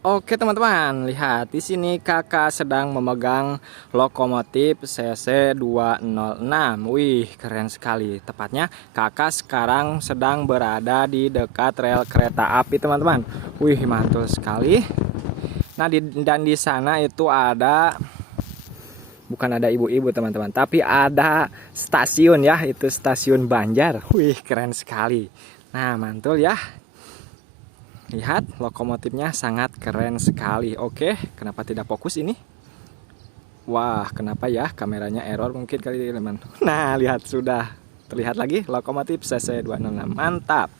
Oke teman-teman, lihat di sini kakak sedang memegang lokomotif CC206. Wih, keren sekali. Tepatnya kakak sekarang sedang berada di dekat rel kereta api teman-teman. Wih, mantul sekali. Nah, dan di sana itu bukan ada ibu-ibu teman-teman, tapi ada stasiun ya, itu stasiun Banjar. Wih, keren sekali. Nah, mantul ya. Lihat, lokomotifnya sangat keren sekali. Oke, kenapa tidak fokus ini? Wah, kenapa ya kameranya error mungkin kali teman. Nah, lihat sudah terlihat lagi lokomotif CC206. Mantap.